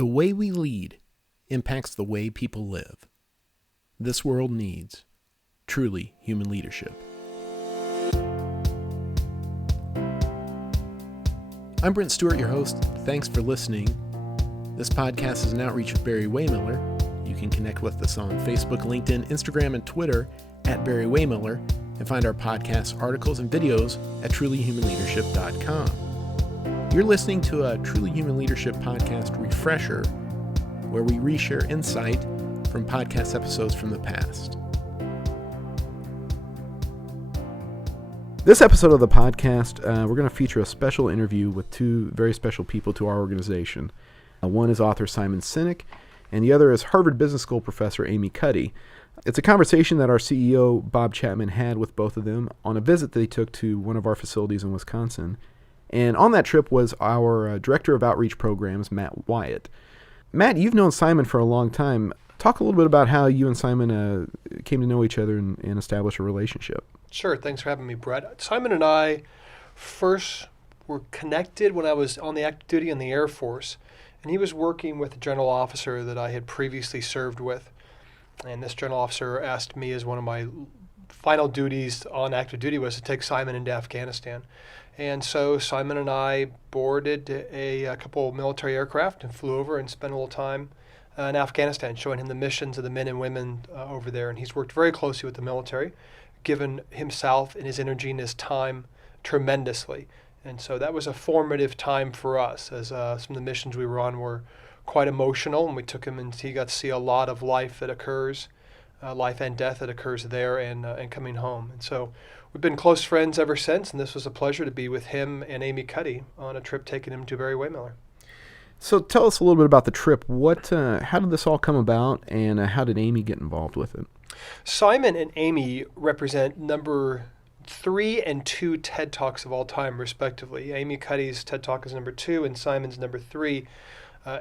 The way we lead impacts the way people live. This world needs truly human leadership. I'm Brent Stewart, your host. Thanks for listening. This podcast is an outreach of Barry-Wehmiller. You can connect with us on Facebook, LinkedIn, Instagram, and Twitter at Barry-Wehmiller, and find our podcasts, articles, and videos at trulyhumanleadership.com. You're listening to a Truly Human Leadership podcast refresher, where we reshare insight from podcast episodes from the past. This episode of the podcast, we're going to feature a special interview with two very special people to our organization. One is author Simon Sinek, and the other is Harvard Business School professor Amy Cuddy. It's a conversation that our CEO, Bob Chapman, had with both of them on a visit they took to one of our facilities in Wisconsin. And on that trip was our Director of Outreach Programs, Matt Wyatt. Matt, you've known Simon for a long time. Talk a little bit about how you and Simon came to know each other and establish a relationship. Sure. Thanks for having me, Brett. Simon and I first were connected when I was on the active duty in the Air Force, and he was working with a general officer that I had previously served with. And this general officer asked me, as one of my final duties on active duty, was to take Simon into Afghanistan. And so Simon and I boarded a couple of military aircraft and flew over and spent a little time in Afghanistan, showing him the missions of the men and women over there. And he's worked very closely with the military, given himself and his energy and his time tremendously. And so that was a formative time for us, as some of the missions we were on were quite emotional, and we took him and he got to see a lot of life that occurs, life and death that occurs there and coming home. And so we've been close friends ever since, and this was a pleasure to be with him and Amy Cuddy on a trip taking him to Barry-Wehmiller. So tell us a little bit about the trip. How did this all come about, and how did Amy get involved with it? Simon and Amy represent number 3 and 2 TED Talks of all time, respectively. Amy Cuddy's TED Talk is number 2, and Simon's number 3.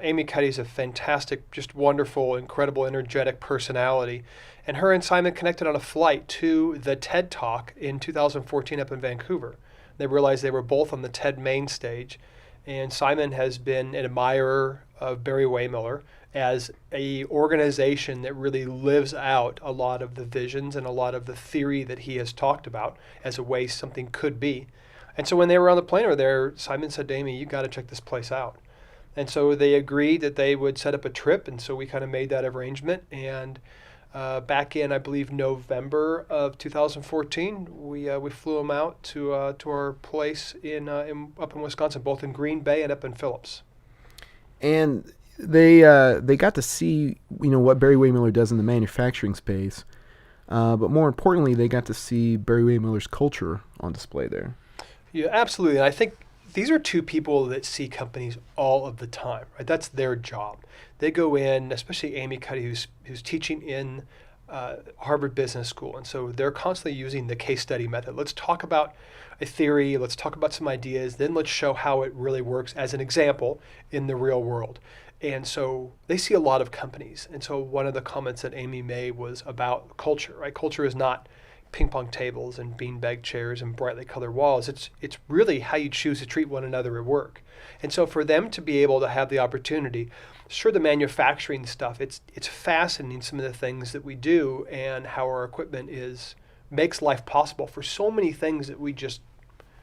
Amy Cuddy's a fantastic, just wonderful, incredible, energetic personality. And her and Simon connected on a flight to the TED Talk in 2014 up in Vancouver. They realized they were both on the TED main stage. And Simon has been an admirer of Barry-Wehmiller as a organization that really lives out a lot of the visions and a lot of the theory that he has talked about as a way something could be. And so when they were on the plane over there, Simon said to Amy, "You got to check this place out." And so they agreed that they would set up a trip, and so we kind of made that arrangement. And back in, I believe, November of 2014, we flew them out to our place up in Wisconsin, both in Green Bay and up in Phillips. And they got to see what Barry-Wehmiller does in the manufacturing space, but more importantly, they got to see Barry-Wehmiller's culture on display there. Yeah, absolutely. And I think these are two people that see companies all of the time, right? That's their job. They go in, especially Amy Cuddy, who's teaching in Harvard Business School. And so they're constantly using the case study method. Let's talk about a theory, let's talk about some ideas, then let's show how it really works as an example in the real world. And so they see a lot of companies. And so one of the comments that Amy made was about culture, right? Culture is not ping pong tables and beanbag chairs and brightly colored walls. It's really how you choose to treat one another at work. And so for them to be able to have the opportunity, sure, the manufacturing stuff, it's fascinating, some of the things that we do and how our equipment makes life possible for so many things that we just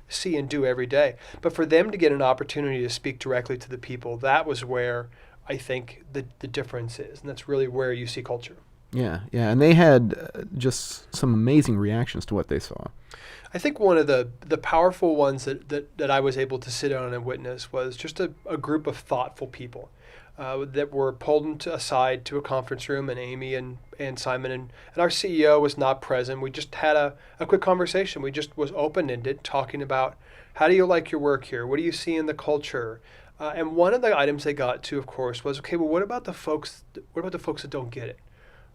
see and do every day. But for them to get an opportunity to speak directly to the people, that was where I think the difference is. And that's really where you see culture. Yeah, and they had just some amazing reactions to what they saw. I think one of the powerful ones that I was able to sit down and witness was just a group of thoughtful people that were pulled aside to a conference room, and Amy and Simon and our CEO was not present. We just had a quick conversation. We just was open-ended, talking about how do you like your work here? What do you see in the culture? And one of the items they got to, of course, was, okay, well, what about the folks that don't get it?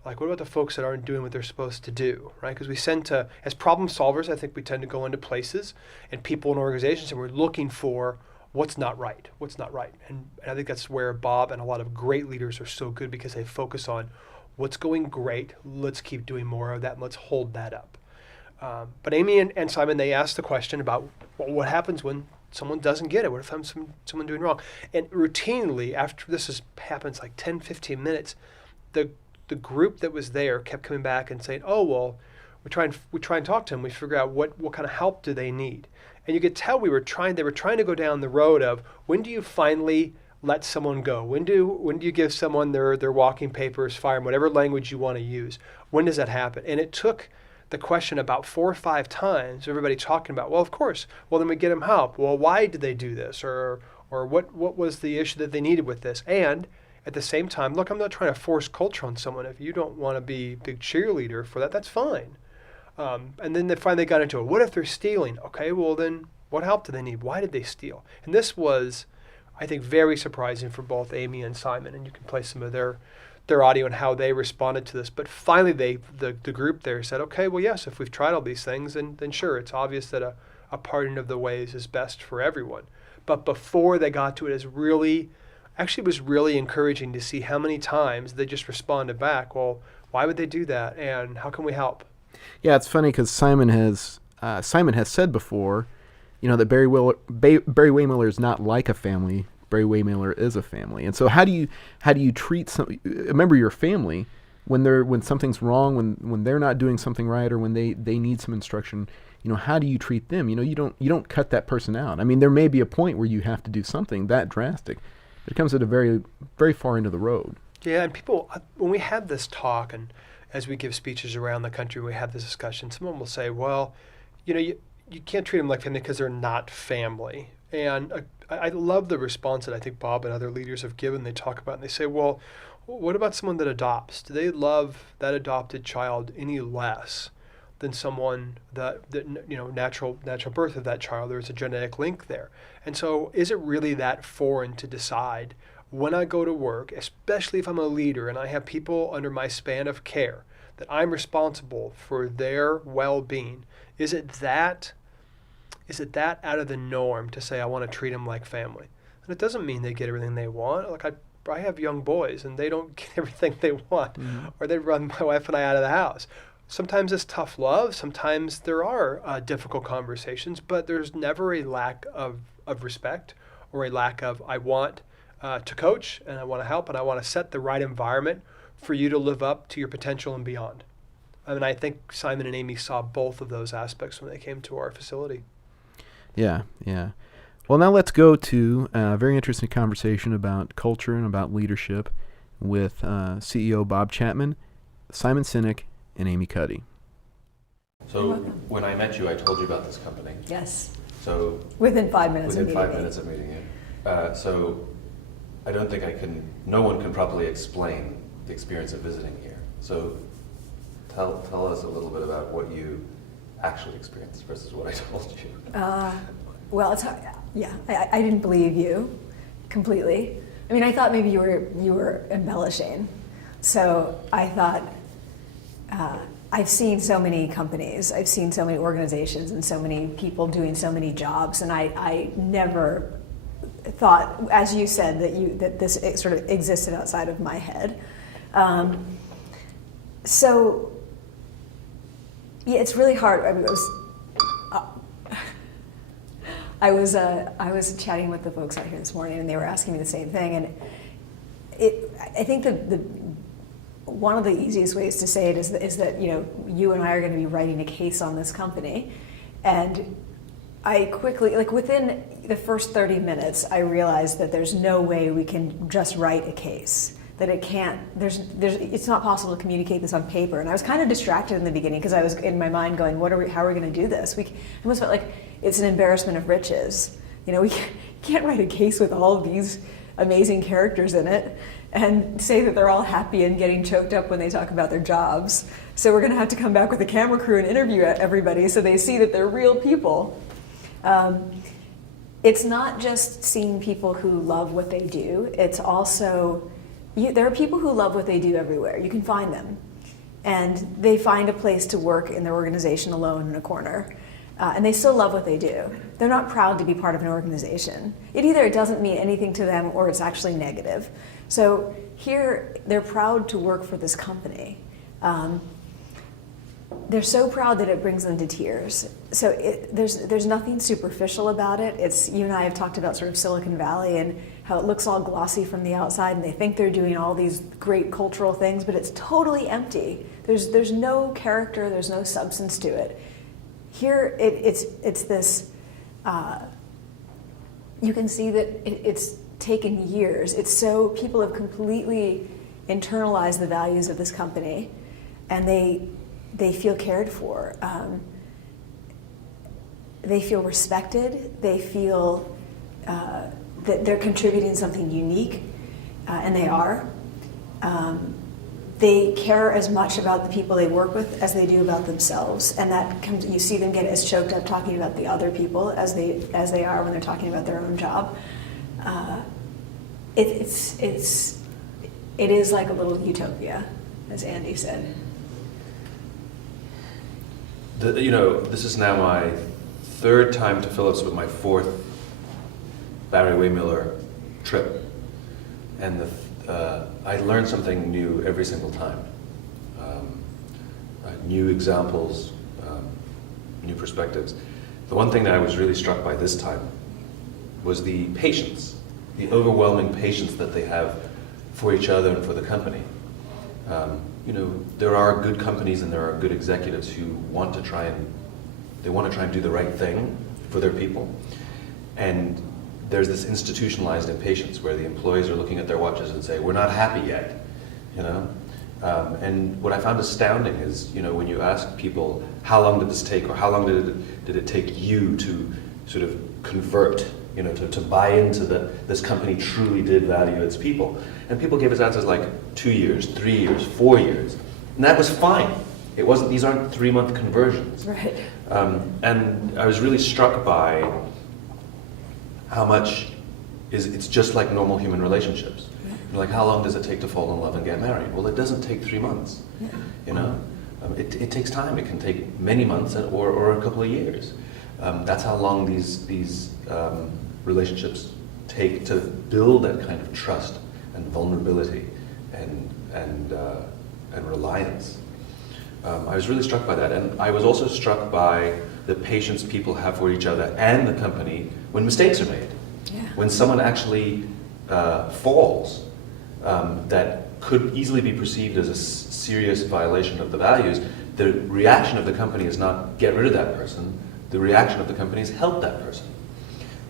Like, what about the folks that aren't doing what they're supposed to do, right? Because we as problem solvers, I think we tend to go into places and people and organizations, and we're looking for what's not right. And I think that's where Bob and a lot of great leaders are so good, because they focus on what's going great, let's keep doing more of that, and let's hold that up. But Amy and Simon, they asked the question about what happens when someone doesn't get it? What if I'm someone doing wrong? And routinely, after happens like 10, 15 minutes, the group that was there kept coming back and saying, oh, well, we try and talk to them. We figure out what kind of help do they need. And you could tell they were trying to go down the road of, when do you finally let someone go? When do you give someone their walking papers, fire them, whatever language you want to use? When does that happen? And it took the question about 4 or 5 times, everybody talking about, well, of course, well, then we get them help. Well, why did they do this? Or what was the issue that they needed with this? And at the same time, look, I'm not trying to force culture on someone. If you don't want to be a big cheerleader for that, that's fine. And then they finally got into it. What if they're stealing? Okay, well then, what help do they need? Why did they steal? And this was, I think, very surprising for both Amy and Simon. And you can play some of their audio and how they responded to this. But finally, the group there said, okay, well, yes, if we've tried all these things, then sure, it's obvious that a parting of the ways is best for everyone. But before they got to it, it was really encouraging to see how many times they just responded back, well, why would they do that? And how can we help? Yeah, it's funny because Simon has said before, that Barry-Wehmiller is not like a family. Barry-Wehmiller is a family. And so how do you treat a member of your family when something's wrong, when they're not doing something right, or when they need some instruction? How do you treat them? You don't cut that person out. I mean, there may be a point where you have to do something that drastic. It comes at a very, very far into the road. Yeah, and people, when we have this talk, and as we give speeches around the country, we have this discussion, someone will say, well, you can't treat them like family because they're not family. And I love the response that I think Bob and other leaders have given. They talk about it and they say, well, what about someone that adopts? Do they love that adopted child any less than someone that natural birth of that child? There's a genetic link there. And so is it really that foreign to decide when I go to work, especially if I'm a leader and I have people under my span of care, that I'm responsible for their well-being? Is it that out of the norm to say I want to treat them like family? And it doesn't mean they get everything they want. Like I have young boys and they don't get everything they want, or they run my wife and I out of the house. Sometimes it's tough love. Sometimes there are difficult conversations, but there's never a lack of respect or a lack of, I want to coach and I want to help and I want to set the right environment for you to live up to your potential and beyond. I mean, I think Simon and Amy saw both of those aspects when they came to our facility. Yeah. Well, now let's go to a very interesting conversation about culture and about leadership with CEO Bob Chapman, Simon Sinek, and Amy Cuddy. So when I met you, I told you about this company. Yes. So within 5 minutes of meeting you. So I don't think no one can properly explain the experience of visiting here. So tell us a little bit about what you actually experienced versus what I told you. Well, I didn't believe you completely. I mean, I thought maybe you were embellishing. So I thought, I've seen so many companies, I've seen so many organizations and so many people doing so many jobs, and I never thought, as you said, that this sort of existed outside of my head. So yeah, it's really hard. I mean, I was chatting with the folks out here this morning, and they were asking me the same thing. And I think one of the easiest ways to say it is that you and I are going to be writing a case on this company, and I quickly, within the first 30 minutes, I realized that there's no way we can just write a case. That it can't. It's not possible to communicate this on paper. And I was kind of distracted in the beginning because I was in my mind going, how are we going to do this? I almost felt like it's an embarrassment of riches. We can't write a case with all of these amazing characters in it and say that they're all happy and getting choked up when they talk about their jobs. So we're going to have to come back with a camera crew and interview everybody so they see that they're real people. It's not just seeing people who love what they do. It's also, there are people who love what they do everywhere. You can find them. And they find a place to work in their organization alone in a corner. And they still love what they do. They're not proud to be part of an organization. It doesn't mean anything to them, or it's actually negative. So here, they're proud to work for this company. they're so proud that it brings them to tears. So there's nothing superficial about it. You and I have talked about sort of Silicon Valley and how it looks all glossy from the outside, and they think they're doing all these great cultural things, but it's totally empty. There's no character, there's no substance to it. Here, it's this. You can see that it's taken years. It's so people have completely internalized the values of this company, and they feel cared for. They feel respected. They feel that they're contributing something unique, and they are. They care as much about the people they work with as they do about themselves, and you see them get as choked up talking about the other people as they are when they're talking about their own job. It is like a little utopia, as Andy said. This is now my third time to Phillips, but my fourth Barry-Wehmiller trip, and I learned something new every single time. New examples, new perspectives. The one thing that I was really struck by this time was the patience, the overwhelming patience that they have for each other and for the company. There are good companies and there are good executives who want to try and do the right thing for their people. And there's this institutionalized impatience where the employees are looking at their watches and say, we're not happy yet, and what I found astounding is, when you ask people, how long did this take, or how long did it take you to sort of convert, to buy into this company truly did value its people? And people gave us answers like 2 years, 3 years, 4 years. And that was fine. These aren't 3-month conversions. Right. And I was really struck by how much it's just like normal human relationships. Yeah. Like, how long does it take to fall in love and get married? Well, it doesn't take 3 months. Yeah. It takes time. It can take many months or a couple of years. That's how long these relationships take to build that kind of trust and vulnerability and reliance. I was really struck by that, and I was also struck by the patience people have for each other and the company when mistakes are made. Yeah. When someone actually falls that could easily be perceived as a serious violation of the values, the reaction of the company is not get rid of that person. The reaction of the company is help that person.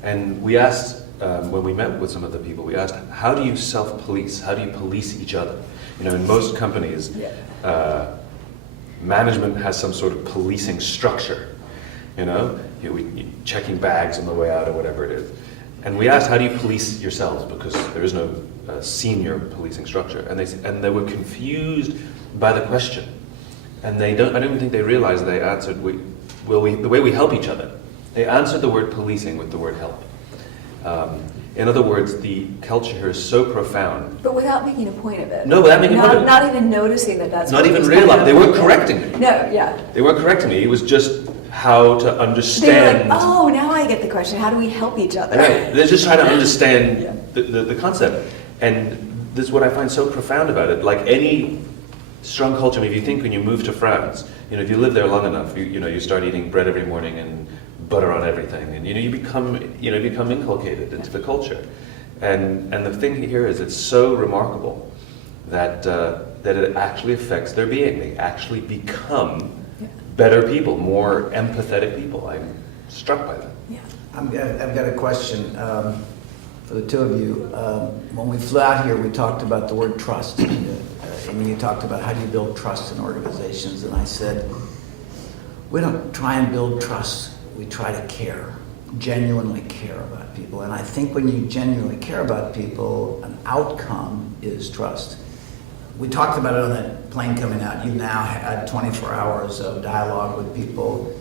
And we asked, when we met with some of the people, we asked, how do you self-police? How do you police each other? In most companies, management has some sort of policing structure. Checking bags on the way out or whatever it is. And we asked, how do you police yourselves? Because there is no senior policing structure. And they were confused by the question. And I don't even think they realized they answered, the way we help each other. They answered the word policing with the word help. In other words, the culture here is so profound. But without making a point of it. No, without making a point of it. Not even noticing that's not even realizing. They weren't correcting me. No, yeah. They weren't correcting me. It was just how to understand. They were like, oh, now I get the question. How do we help each other? Right. They're just trying to understand the concept. And this is what I find so profound about it. Like any strong culture, if you think when you move to France, if you live there long enough, you start eating bread every morning and butter on everything, and you become inculcated into the culture. And the thing here is, it's so remarkable that it actually affects their being. They actually become better people, more empathetic people. I'm struck by that. Yeah. I've got a question for the two of you. When we flew out here, we talked about the word trust. And you talked about how do you build trust in organizations, and I said, we don't try and build trust, we try to care, genuinely care about people. And I think when you genuinely care about people, an outcome is trust. We talked about it on that plane coming out. You now had 24 hours of dialogue with people.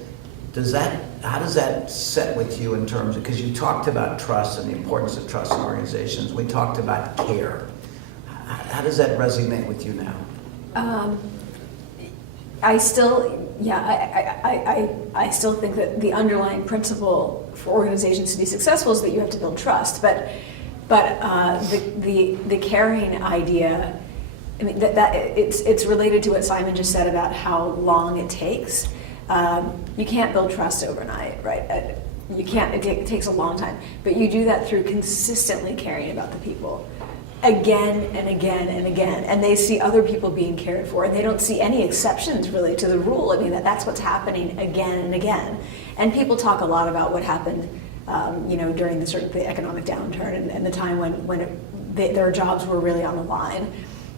How does that set with you in terms of, because you talked about trust and the importance of trust in organizations. We talked about care. How does that resonate with you now? I still think that the underlying principle for organizations to be successful is that you have to build trust. But the caring idea I mean, it's related to what Simon just said about how long it takes. You can't build trust overnight, right? You can't, it takes a long time. But you do that through consistently caring about the people. Again and again and again. And they see other people being cared for, and they don't see any exceptions really to the rule. I mean, that's what's happening again and again. And people talk a lot about what happened during the economic downturn and the time when their jobs were really on the line.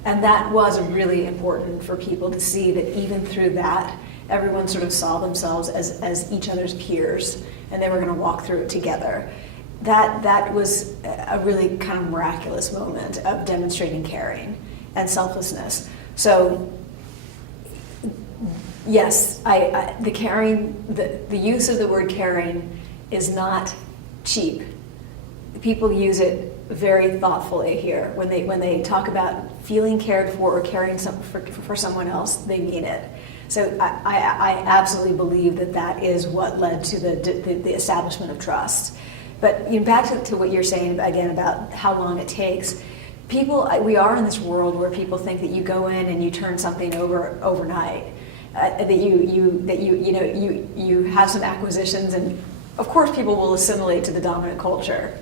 And that was really important for people to see that even through that, everyone sort of saw themselves as each other's peers, and they were going to walk through it together. That was a really kind of miraculous moment of demonstrating caring and selflessness. So, yes, the caring, the use of the word caring is not cheap. People use it very thoughtfully here. When they talk about feeling cared for or caring for someone else, they mean it. So I absolutely believe that is what led to the establishment of trust. But back to what you're saying again about how long it takes. We are in this world where people think that you go in and you turn something over overnight. That you have some acquisitions, and of course people will assimilate to the dominant culture.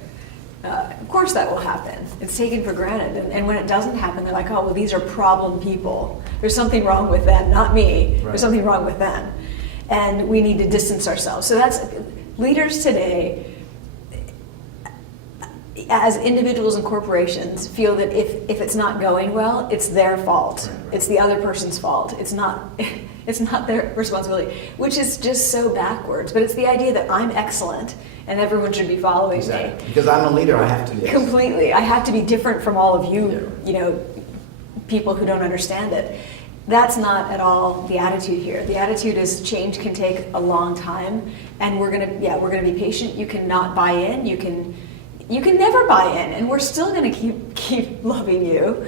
Of course that will happen. It's taken for granted. And when it doesn't happen, they're like, oh, well, these are problem people. There's something wrong with them, not me. Right. There's something wrong with them. And we need to distance ourselves. So that's, leaders today, as individuals and corporations, feel that if it's not going well, it's their fault. Right. It's the other person's fault. It's not their responsibility, which is just so backwards. But it's the idea that I'm excellent and everyone should be following me. Because I'm a leader, I have to be. Completely. I have to be different from all of you, people who don't understand it. That's not at all the attitude here. The attitude is change can take a long time, and we're gonna be patient. You cannot buy in. You can never buy in, and we're still gonna keep loving you.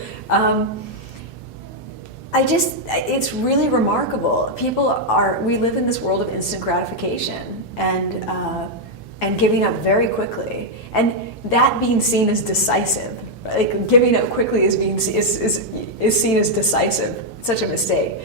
It's really remarkable. We live in this world of instant gratification and giving up very quickly, and that being seen as decisive. Like giving up quickly is seen as decisive. It's such a mistake.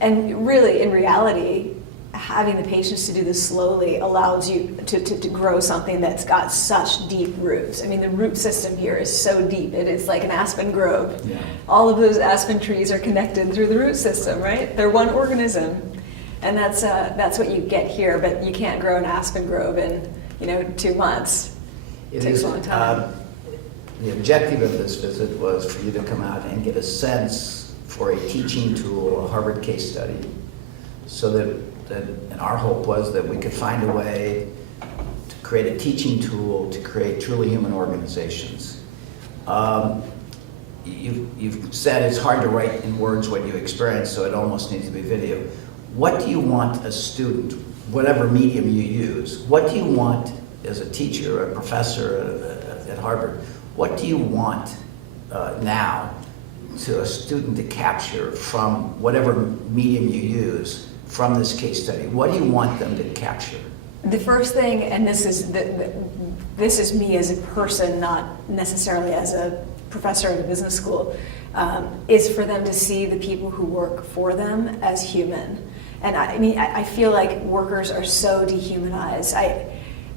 And really, in reality, having the patience to do this slowly allows you to grow something that's got such deep roots. I mean, the root system here is so deep. It is like an aspen grove. Yeah. All of those aspen trees are connected through the root system, right? They're one organism. And that's what you get here, but you can't grow an aspen grove in 2 months. It takes a long time. The objective of this visit was for you to come out and get a sense for a teaching tool, a Harvard case study, so that and our hope was that we could find a way to create a teaching tool to create truly human organizations. You've said it's hard to write in words what you experience, so it almost needs to be video. What do you want a student, whatever medium you use, what do you want as a teacher, a professor at Harvard, what do you want now to a student to capture from whatever medium you use from this case study? What do you want them to capture? The first thing, and this is me as a person, not necessarily as a professor at a business school, is for them to see the people who work for them as human. And I feel like workers are so dehumanized.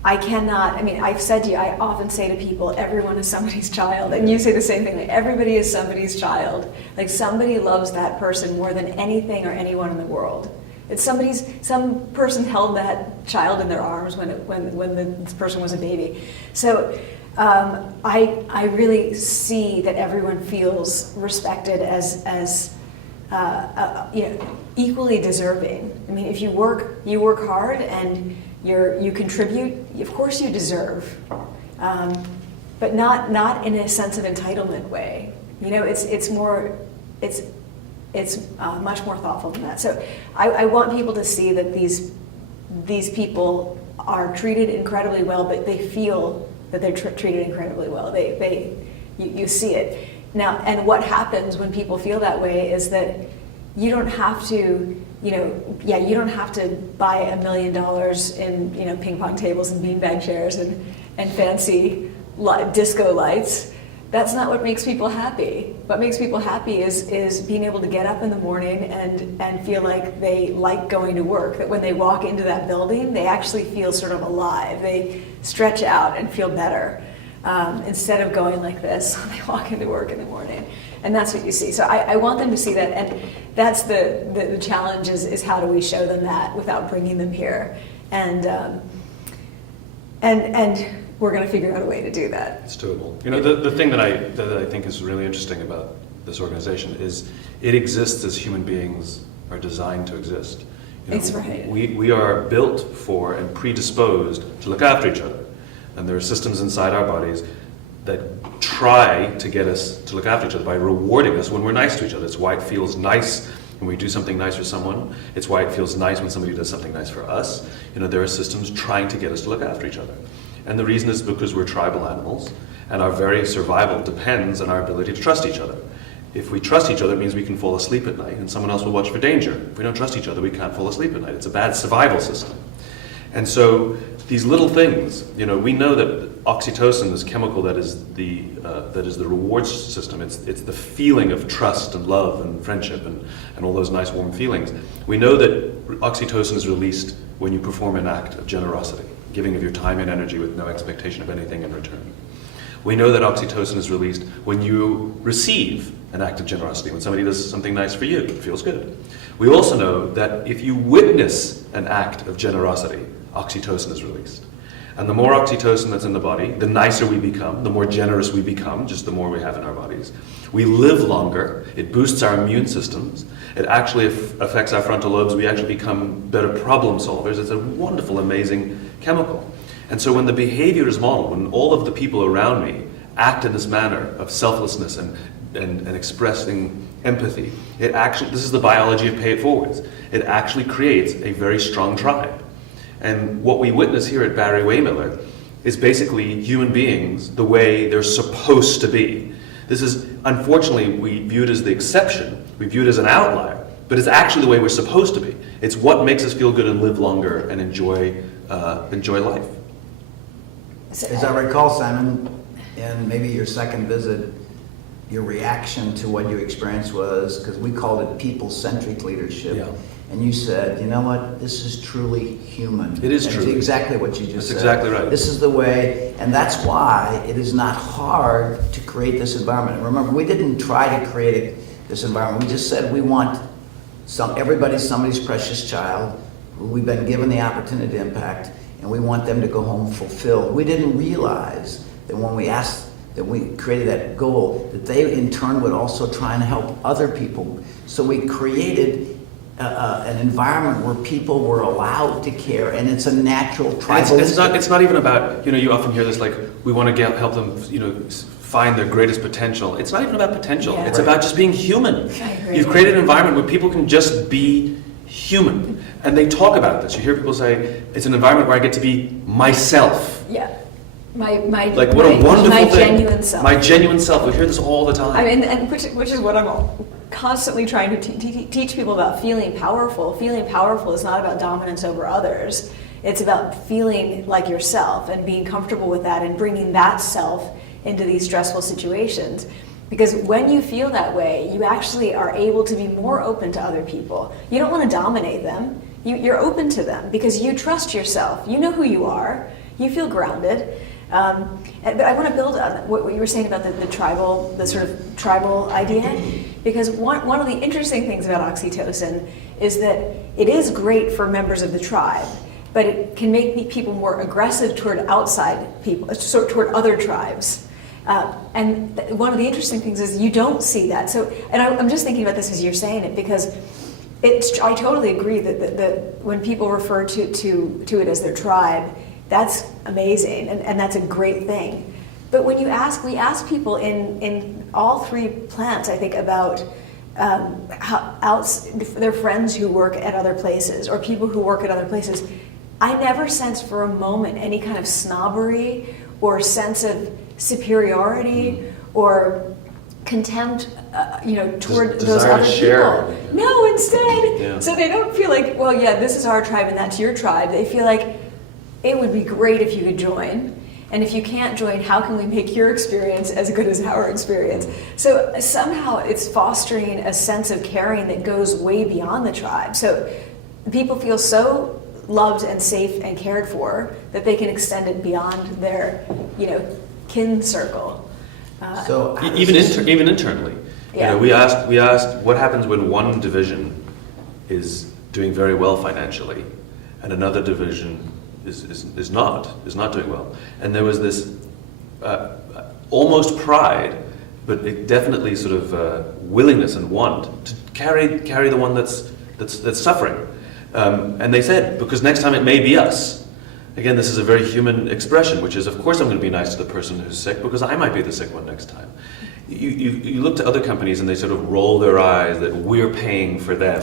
I've said to you, I often say to people, everyone is somebody's child, and you say the same thing, like everybody is somebody's child. Like somebody loves that person more than anything or anyone in the world. It's some person held that child in their arms when this person was a baby. So I really see that everyone feels respected as equally deserving. I mean, if you work hard and you contribute, of course you deserve, but not in a sense of entitlement way. It's much more thoughtful than that. So I want people to see that these people are treated incredibly well, but they feel that they're treated incredibly well. You see it now. And what happens when people feel that way is that you don't have to. You don't have to buy $1 million in ping pong tables and beanbag chairs and fancy disco lights. that's not what makes people happy. What makes people happy is being able to get up in the morning and feel like they like going to work, that when they walk into that building, they actually feel sort of alive. They stretch out and feel better instead of going like this when they walk into work in the morning. And that's what you see. So I want them to see that, and that's the challenge is how do we show them that without bringing them here. And we're going to figure out a way to do that. It's doable. You know, the thing that I think is really interesting about this organization is it exists as human beings are designed to exist. You know, it's right. We are built for and predisposed to look after each other. And there are systems inside our bodies that try to get us to look after each other by rewarding us when we're nice to each other. It's why it feels nice when we do something nice for someone. It's why it feels nice when somebody does something nice for us. You know, there are systems trying to get us to look after each other. And the reason is because we're tribal animals, and our very survival depends on our ability to trust each other. If we trust each other, it means we can fall asleep at night, and someone else will watch for danger. If we don't trust each other, we can't fall asleep at night. It's a bad survival system. And so these little things, you know, we know that oxytocin, this chemical that is the rewards system, it's the feeling of trust and love and friendship and all those nice warm feelings. We know that oxytocin is released when you perform an act of generosity, giving of your time and energy with no expectation of anything in return. We know that oxytocin is released when you receive an act of generosity, when somebody does something nice for you, it feels good. We also know that if you witness an act of generosity, oxytocin is released. And the more oxytocin that's in the body, the nicer we become, the more generous we become, just the more we have in our bodies. We live longer, it boosts our immune systems, it actually affects our frontal lobes, we actually become better problem solvers. It's a wonderful, amazing chemical. And so when the behavior is modeled, when all of the people around me act in this manner of selflessness and expressing empathy, it actually, this is the biology of pay it forwards, it actually creates a very strong tribe. And what we witness here at Barry-Wehmiller is basically human beings the way they're supposed to be. This is, unfortunately, we view it as the exception, we view it as an outlier, but it's actually the way we're supposed to be. It's what makes us feel good and live longer and enjoy life. As I recall, Simon, in maybe your second visit, your reaction to what you experienced was, because we called it people-centric leadership. Yeah. And you said, you know what, this is truly human. It is and truly. It's exactly what you just said. That's exactly right. This is the way, and that's why it is not hard to create this environment. And remember, we didn't try to create this environment. We just said we want everybody's somebody's precious child who we've been given the opportunity to impact, and we want them to go home fulfilled. We didn't realize that when we asked, that we created that goal, that they in turn would also try and help other people. So we created an environment where people were allowed to care, and it's a natural tribalistic. It's not even about, you know, you often hear this like, we want to help them, you know, find their greatest potential. It's not even about potential. Yeah. It's about just being human. I agree. You've created an environment where people can just be human. And they talk about this. You hear people say, it's an environment where I get to be myself. Yeah. My Like, what a wonderful my thing. genuine self. My genuine self. We hear this all the time. I mean, and which is what I'm constantly trying to teach people about feeling powerful. Feeling powerful is not about dominance over others. It's about feeling like yourself and being comfortable with that and bringing that self into these stressful situations. Because when you feel that way, you actually are able to be more open to other people. You don't want to dominate them. You're open to them because you trust yourself. You know who you are. You feel grounded. But I want to build on what you were saying about the sort of tribal idea, because one of the interesting things about oxytocin is that it is great for members of the tribe, but it can make people more aggressive toward outside people, toward other tribes. And one of the interesting things is you don't see that. So, and I'm just thinking about this as you're saying it, because I totally agree that when people refer to it as their tribe, that's amazing, and that's a great thing. But when we ask people in all three plants, I think, about their friends who work at other places or people who work at other places, I never sense for a moment any kind of snobbery or sense of superiority or contempt, toward those other people. No, instead, so they don't feel like, well, yeah, this is our tribe and that's your tribe. They feel like, it would be great if you could join. And if you can't join, how can we make your experience as good as our experience? So somehow it's fostering a sense of caring that goes way beyond the tribe. So people feel so loved and safe and cared for that they can extend it beyond their, kin circle. So Even internally, Yeah. we asked what happens when one division is doing very well financially, and another division is not doing well. And there was this almost pride, but it definitely sort of willingness and want to carry the one that's suffering. And they said, because next time it may be us. Again, this is a very human expression, which is, of course I'm going to be nice to the person who's sick, because I might be the sick one next time. You look to other companies and they sort of roll their eyes that we're paying for them.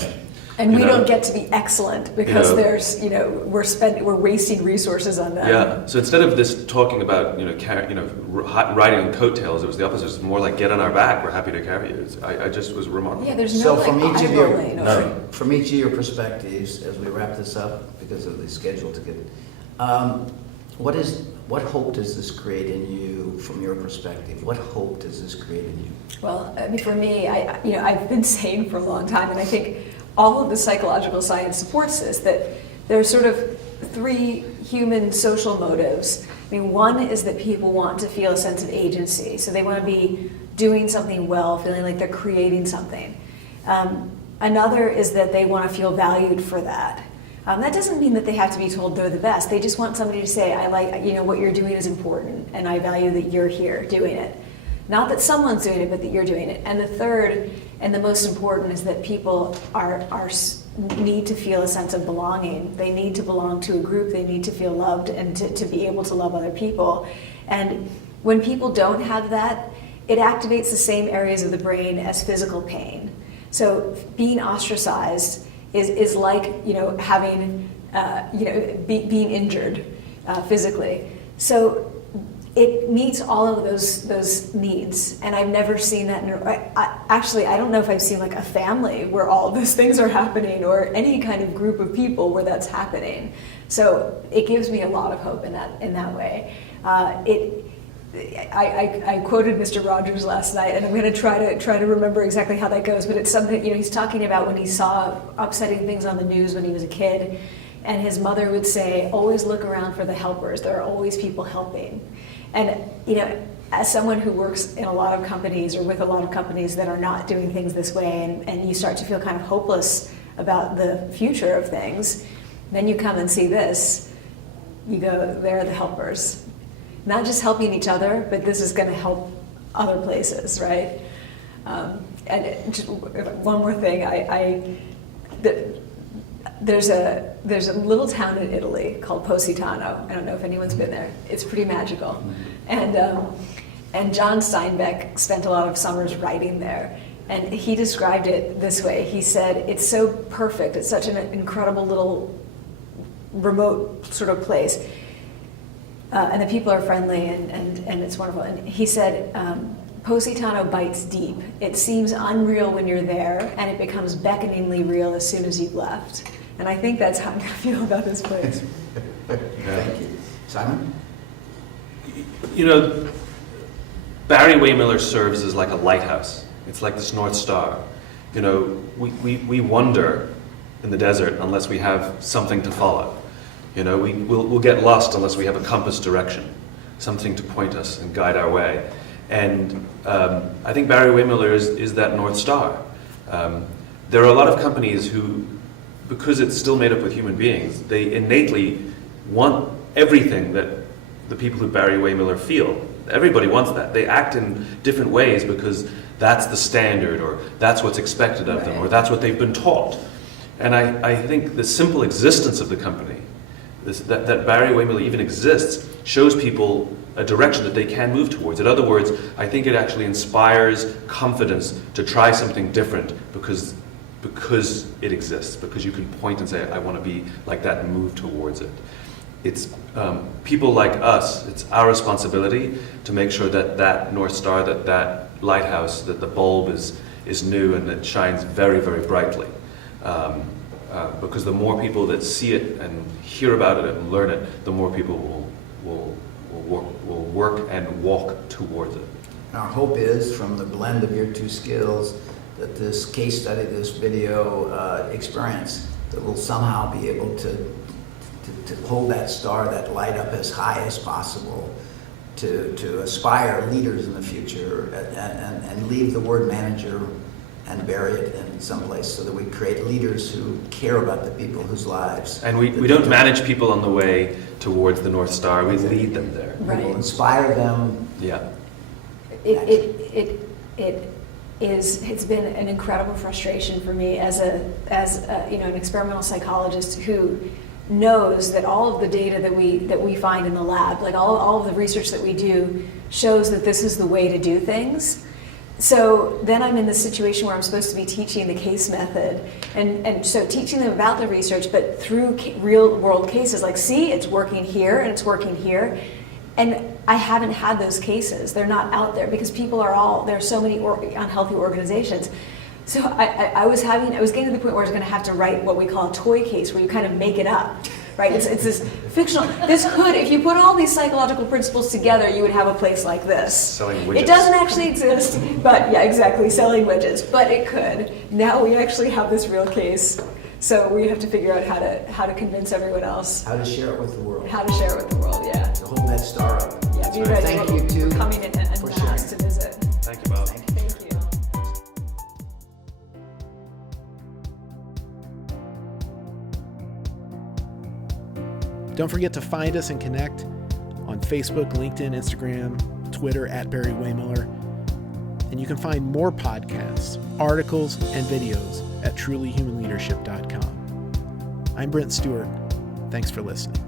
And we don't get to be excellent because there's, we're wasting resources on them. Yeah. So instead of this talking about, riding on coattails, it was the opposite. It was more like, get on our back. We're happy to carry you. I just was remarkable. Yeah, there's So no from each of eyeballing your perspectives, as we wrap this up because of the schedule to get, what hope does this create in you from your perspective? What hope does this create in you? Well, I mean, for me, I've been sane for a long time, and I think all of the psychological science supports this, that there are sort of three human social motives. I mean, one is that people want to feel a sense of agency, so they want to be doing something well, feeling like they're creating something. Another is that they want to feel valued for that. That doesn't mean that they have to be told they're the best. They just want somebody to say, I like, what you're doing is important, and I value that you're here doing it. Not that someone's doing it, but that you're doing it. And the third, and the most important, is that people need to feel a sense of belonging. They need to belong to a group. They need to feel loved and to be able to love other people. And when people don't have that, it activates the same areas of the brain as physical pain. So being ostracized is like having being injured physically. So it meets all of those needs, and I've never seen that. I don't know if I've seen like a family where all of those things are happening, or any kind of group of people where that's happening. So it gives me a lot of hope in that way. I quoted Mr. Rogers last night, and I'm going to try to remember exactly how that goes. But it's something he's talking about when he saw upsetting things on the news when he was a kid, and his mother would say, "Always look around for the helpers. There are always people helping." And as someone who works in a lot of companies or with a lot of companies that are not doing things this way, and you start to feel kind of hopeless about the future of things, then you come and see this. You go, "There are the helpers." Not just helping each other, but this is going to help other places, right? And just one more thing, there's a little town in Italy called Positano. I don't know if anyone's been there. It's pretty magical, and John Steinbeck spent a lot of summers writing there, and he described it this way. He said, "It's so perfect. It's such an incredible little remote sort of place." And the people are friendly, and it's wonderful. And he said, Positano bites deep. It seems unreal when you're there, and it becomes beckoningly real as soon as you've left. And I think that's how I'm going to feel about this place. Thank you. Simon? Barry-Wehmiller serves as like a lighthouse. It's like this North Star. We wander in the desert unless we have something to follow. We'll get lost unless we have a compass direction, something to point us and guide our way. And I think Barry-Wehmiller is that North Star. There are a lot of companies who, because it's still made up with human beings, they innately want everything that the people who Barry-Wehmiller feel. Everybody wants that. They act in different ways because that's the standard, or that's what's expected of them, or that's what they've been taught. And I think the simple existence of the company, that Barry-Wehmiller even exists, shows people a direction that they can move towards. In other words, I think it actually inspires confidence to try something different because it exists, because you can point and say, I want to be like that and move towards it. It's people like us, it's our responsibility to make sure that North Star, that lighthouse, that the bulb is new and that shines very, very brightly. Because the more people that see it and hear about it and learn it, the more people will work and walk towards it. Our hope is, from the blend of your two skills, that this case study, this video experience, that we'll somehow be able to hold that star, that light up as high as possible, to aspire leaders in the future, and leave the word manager and bury it in some place, so that we create leaders who care about the people whose lives. And we don't manage people on the way towards the North Star, we lead them there. Right. We'll inspire them. Yeah. It's been an incredible frustration for me as an experimental psychologist who knows that all of the data that we find in the lab, like all of the research that we do, shows that this is the way to do things. So then I'm in this situation where I'm supposed to be teaching the case method, and so teaching them about the research, but through real world cases, like, see, it's working here and it's working here. And I haven't had those cases. They're not out there because there are so many unhealthy organizations. So I was getting to the point where I was going to have to write what we call a toy case, where you kind of make it up, right? It's this fictional. If you put all these psychological principles together, you would have a place like this. Selling widgets. It doesn't actually exist, but yeah, exactly, selling widgets. But it could. Now we actually have this real case. So we have to figure out how to convince everyone else. How to share it with the world. How to share it with the world, yeah. To hold that star up. Yeah, be ready. Thank you, too, We're coming in and for mass to sharing. visit. Thank you, Bob. Thank you. Don't forget to find us and connect on Facebook, LinkedIn, Instagram, Twitter at Barry-Wehmiller. And you can find more podcasts, articles, and videos at trulyhumanleadership.com. I'm Brent Stewart. Thanks for listening.